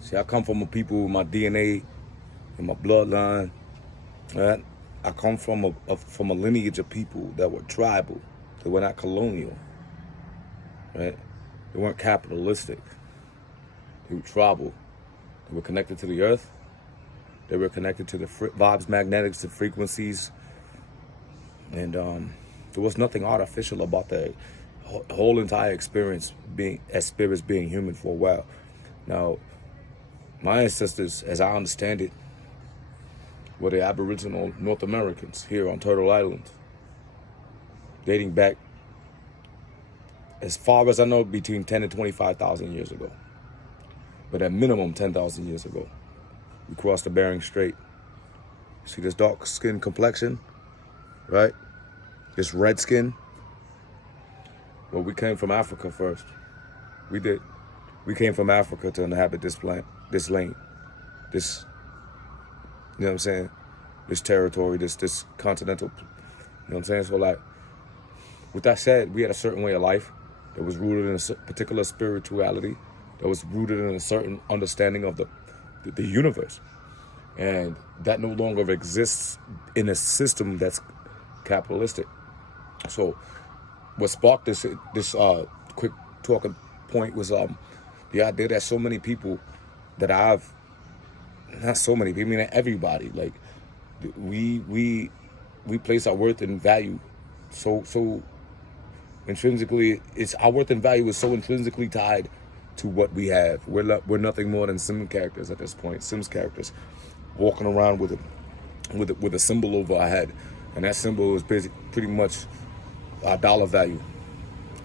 See, I come from a people with my DNA and my bloodline. Right? I come from a lineage of people that were tribal. They were not colonial. Right? They weren't capitalistic. They were tribal. They were connected to the earth. They were connected to the vibes, magnetics, the frequencies. And there was nothing artificial about the whole entire experience being as spirits being human for a while. Now, my ancestors, as I understand it, were the Aboriginal North Americans here on Turtle Island, dating back, as far as I know, between 10 and 25,000 years ago. But at minimum, 10,000 years ago, we crossed the Bering Strait. See this dark skin complexion, right? This red skin. Well, we came from Africa first. We did. We came from Africa to inhabit this land, this lane, this, you know what I'm saying? This territory, this continental, you know what I'm saying? So like, with that said, we had a certain way of life that was rooted in a particular spirituality, that was rooted in a certain understanding of the universe. And that no longer exists in a system that's capitalistic. So what sparked this quick talking point was the idea that so many people that not so many people, I mean everybody, like we place our worth and value so intrinsically. It's our worth and value is so intrinsically tied to what we have. We're nothing more than Sims characters at this point. Sims characters walking around with a symbol over our head, and that symbol is pretty much our dollar value.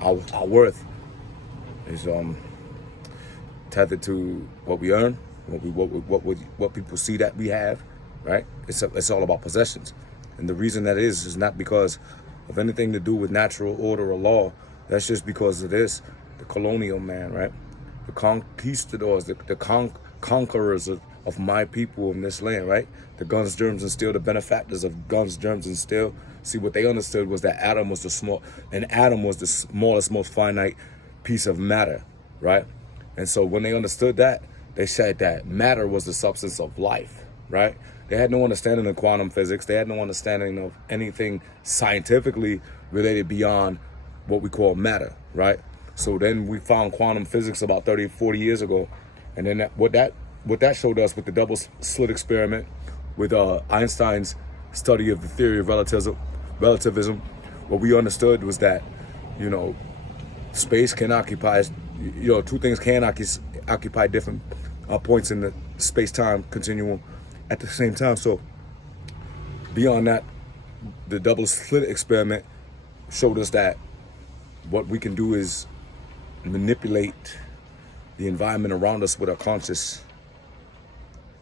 Our worth is tethered to what we earn, what people see that we have, right? It's all about possessions, and the reason that is not because of anything to do with natural order or law. That's just because of this, the colonial man, right? The conquistadors, the conquerors of my people in this land, right? The guns, germs, and steel, the benefactors of guns, germs, and steel. See, what they understood was that atom was the smallest, most finite piece of matter, right? And so when they understood that, they said that matter was the substance of life, right? They had no understanding of quantum physics. They had no understanding of anything scientifically related beyond what we call matter, right? So then we found quantum physics about 30, 40 years ago. And then what that showed us with the double slit experiment, with Einstein's study of the theory of relativism, what we understood was that, space can occupy, two things can occupy different points in the space-time continuum at the same time. So beyond that, the double slit experiment showed us that what we can do is manipulate the environment around us with our conscious,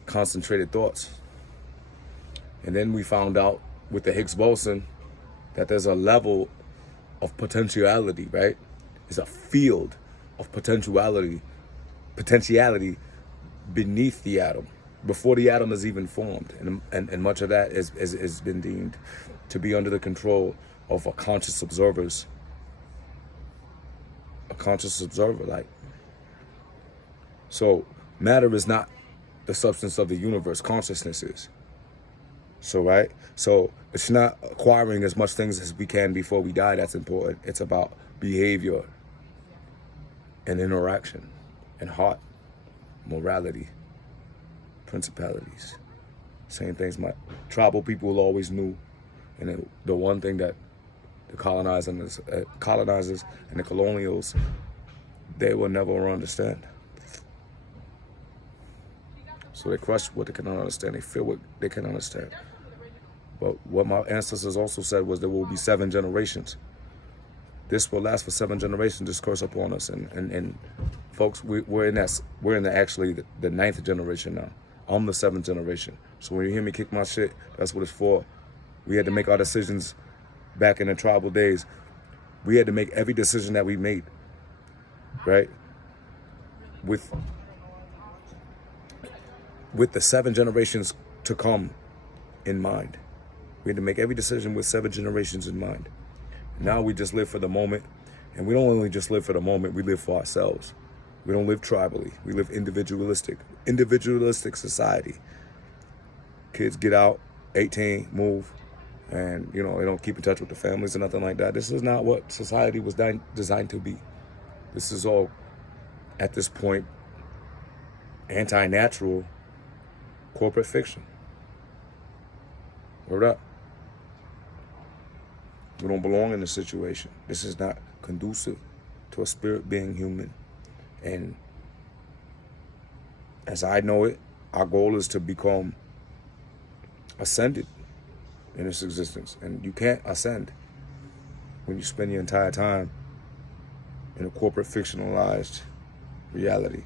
concentrated thoughts. And then we found out with the Higgs boson that there's a level of potentiality, right? There's a field of potentiality beneath the atom, before the atom is even formed. And much of that has been deemed to be under the control of a conscious observer, like. So matter is not the substance of the universe, consciousness is. So, right? So it's not acquiring as much things as we can before we die that's important. It's about behavior and interaction and heart, morality, principalities. Same things my tribal people always knew. And the one thing that the colonizers and the colonials, they will never understand. So they crush what they cannot understand. They feel what they can understand. But what my ancestors also said was there will be 7 generations. This will last for 7 generations, this curse upon us. And folks, we're in actually the 9th generation now. I'm the 7th generation. So when you hear me kick my shit, that's what it's for. We had to make our decisions back in the tribal days. We had to make every decision that we made, right? With the 7 generations to come in mind. We had to make every decision with 7 generations in mind. Now we just live for the moment. And we don't only just live for the moment, we live for ourselves. We don't live tribally. We live individualistic society. Kids get out, 18, move, and they don't keep in touch with the families or nothing like that. This is not what society was designed to be. This is all, at this point, anti-natural corporate fiction. Word up. We don't belong in this situation. This is not conducive to a spirit being human. And as I know it, our goal is to become ascended in this existence. And you can't ascend when you spend your entire time in a corporate fictionalized reality.